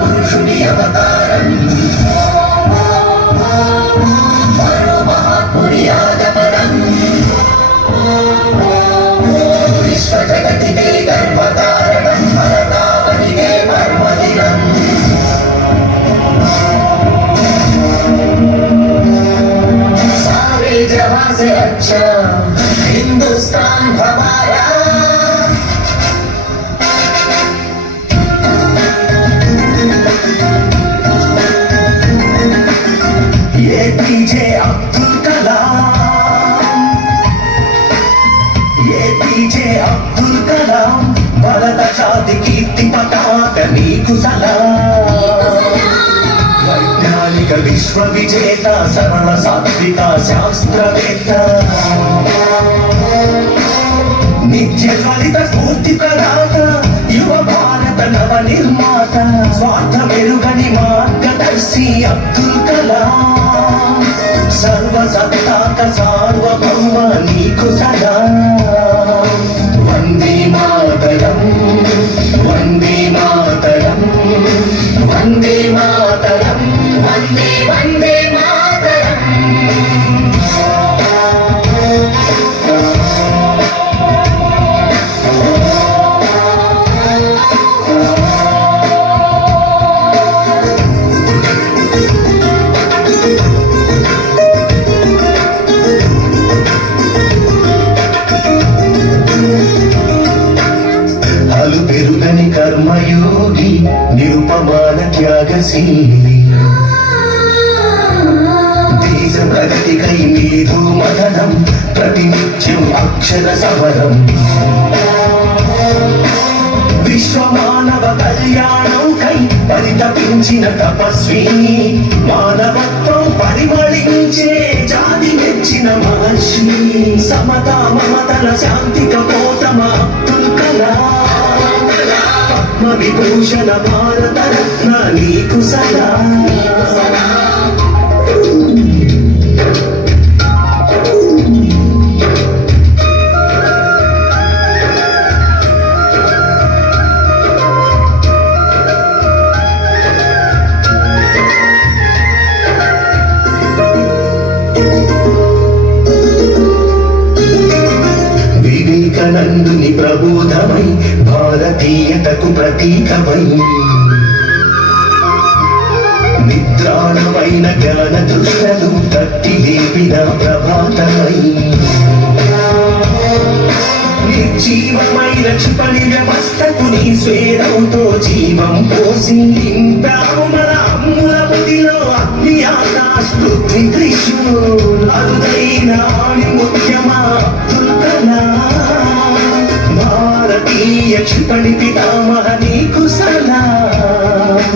పురుషుని అవతారం మరో మహాత్ముని ఆగమనం విశ్వ జగతికే గర్వకారణం భరతావనికే పర్వదినం सारे जहां से अच्छा हिंदुस्तान हमारा पीजे अब्दुल कलाम ये पीजे अब्दुल कलाम भारत जाति कीर्ति पताक नीकु सलाम वैज्ञानिक विश्व विजेता सरल सात्विक शास्त्रवेत्त नित्य ज्वलित स्फूर्ति प्रदात युव भारत नव निर्माता स्वार्थ मेरुगनि मार्गदर्शी अब्दुल कलाम सर्वसत्ताक सार्वभौम नीकु सदा वन्दे मातरं वन्दे मातरं वन्दे मातरं वन्दे वन्दे मातरं పెరుగని కర్మయోగి నిరుపమాన త్యాగశీలి దేశ ప్రగతికై మేధో మదనం ప్రతినిత్యం అక్షర సమరం విశ్వమానవ కళ్యాణం కై పరితపించిన తపస్వి మానవత్వం పరిమళించే జాతి మెచ్చిన మహర్షి సమతా మమతల శాంతి కపోతమ అబ్దుల్ కలాం విభూషణ భారత రత్న నీకు సదా వివేకానందుని ప్రబోధమై భారతీయతకు ప్రతీకమై నిద్రాణమైన జ్ఞాన దృష్ణను తట్టి లేపిన ప్రభాతమై నిర్జీవమైన క్షిపణి వ్యవస్థకు నీ స్వేదంతో జీవం పోసి నింపావు మన అమ్ముల బుదిలో అగ్ని ఆకాశ పృథ్వీ త్రిశూల్ అరుదైన ముఖ్యమా అబ్దుల్ కలాం భారతీయ క్షిపణి పితామహ నీకు సలాం